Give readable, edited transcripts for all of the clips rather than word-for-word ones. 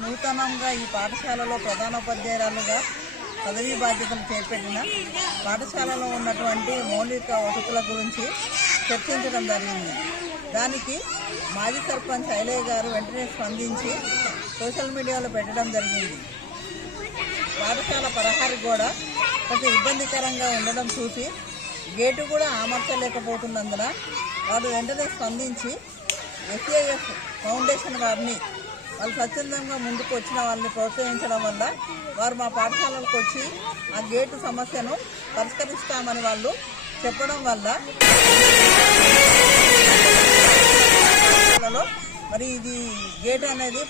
నూతనంగా ఈ పాఠశాలలో ప్రధానోపాధ్యాయురాలుగా పదవీ బాధ్యతలు చేపట్టిన పాఠశాలలో ఉన్నటువంటి మౌలిక వసతుల గురించి చర్చించడం జరిగింది. దానికి మాజీ సర్పంచ్ ఐలయ్య గారు వెంటనే స్పందించి సోషల్ మీడియాలో పెట్టడం జరిగింది. పాఠశాల పరహారి కూడా కొంచెం ఇబ్బందికరంగా ఉండడం చూసి గేటు కూడా అమర్చలేకపోతున్నందున వారు వెంటనే స్పందించి SAF ఫౌండేషన్ వారిని వాళ్ళు స్వచ్ఛందంగా ముందుకు వచ్చిన వాళ్ళని ప్రోత్సహించడం వల్ల వారు మా పాఠశాలకు వచ్చి ఆ గేటు సమస్యను పరిష్కరిస్తామని వాళ్ళు చెప్పడం వల్ల మరి ఇది గేట్ అనేది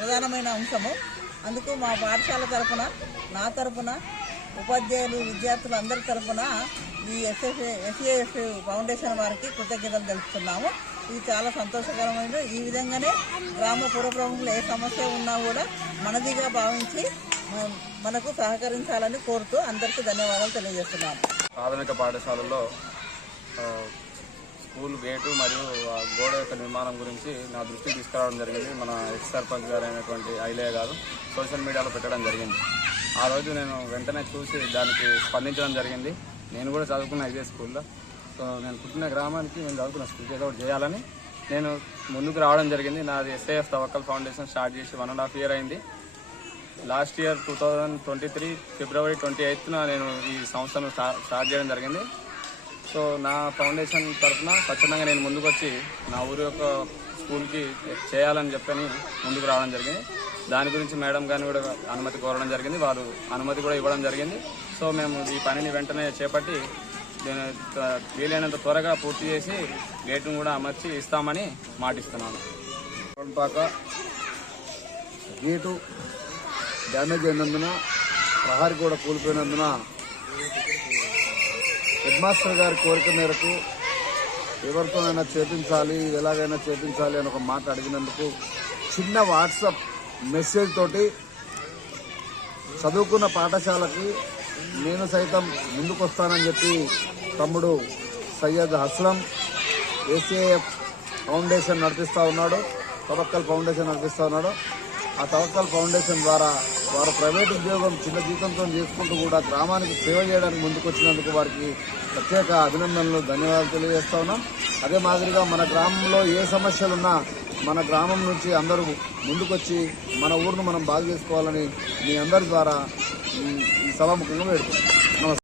ప్రధానమైన అంశము. అందుకు మా పాఠశాల తరఫున, నా తరఫున, ఉపాధ్యాయులు, విద్యార్థులు అందరి తరఫున ఈ SAF ఫౌండేషన్ వారికి కృతజ్ఞతలు తెలుపుతున్నాము. ఇది చాలా సంతోషకరమైన. ఈ విధంగానే గ్రామ పుర ప్రముఖులు ఏ సమస్య ఉన్నా కూడా మనదిగా భావించి మనకు సహకరించాలని కోరుతూ అందరికీ ధన్యవాదాలు తెలియజేస్తున్నాము. ప్రాథమిక పాఠశాలలో స్కూల్ గేటు మరియు గోడ యొక్క నిర్మాణం గురించి నా దృష్టికి తీసుకురావడం జరిగింది. మన ఎక్స్ సర్పంచ్ గారు అయినటువంటి ఐలయ్య గారు సోషల్ మీడియాలో పెట్టడం జరిగింది. ఆ రోజు నేను వెంటనే చూసి దానికి స్పందించడం జరిగింది. నేను కూడా చదువుకున్న ఇదే స్కూల్లో. సో నేను పుట్టిన గ్రామానికి నేను చదువుకున్న స్కూల్కి ఏదో ఒకటి చేయాలని నేను ముందుకు రావడం జరిగింది. నాది SAF తవక్కల్ ఫౌండేషన్ స్టార్ట్ చేసి 1.5 year అయింది. లాస్ట్ ఇయర్ 2023 February 28న నేను ఈ సంస్థను స్టార్ట్ చేయడం జరిగింది. సో నా ఫౌండేషన్ తరఫున స్వచ్ఛందంగా నేను ముందుకు వచ్చి నా ఊరి యొక్క స్కూల్కి చేయాలని చెప్పని ముందుకు రావడం జరిగింది. దాని గురించి మేడం గారిని కూడా అనుమతి కోరడం జరిగింది. వారు అనుమతి కూడా ఇవ్వడం జరిగింది. సో మేము ఈ పనిని వెంటనే చేపట్టి వీలైనంత త్వరగా పూర్తి చేసి గేటును కూడా అమర్చి ఇస్తామని మాటిస్తున్నాను. గేటు డ్యామేజ్ అయినందున, ప్రహారీ కూడా కూలిపోయినందున హెడ్ మాస్టర్ గారి కోరిక మేరకు ఎవరితోనైనా చేపించాలి, ఎలాగైనా చేపించాలి అని ఒక మాట అడిగినందుకు చిన్న వాట్సాప్ మెసేజ్ తోటి చదువుకున్న పాఠశాలకి నేను సైతం ముందుకు వస్తానని చెప్పి తమ్ముడు సయ్యద్ అస్లం SAF ఫౌండేషన్ నడిపిస్తూ ఉన్నాడు, తవక్కల్ ఫౌండేషన్ నడిపిస్తూ ఉన్నాడు. ఆ తవక్కల్ ఫౌండేషన్ ద్వారా వారు ప్రైవేట్ ఉద్యోగం చిన్న జీతంతో చేసుకుంటూ కూడా గ్రామానికి సేవ చేయడానికి ముందుకు వచ్చినందుకు వారికి ప్రత్యేక అభినందనలు, ధన్యవాదాలు తెలియజేస్తా ఉన్నాం. అదే మాదిరిగా మన గ్రామంలో ఏ సమస్యలున్నా మన గ్రామం నుంచి అందరూ ముందుకొచ్చి మన ఊరును మనం బాగు చేసుకోవాలని మీ అందరి ద్వారా ఈ సభాముఖంగా వేడుకుంటున్నాం.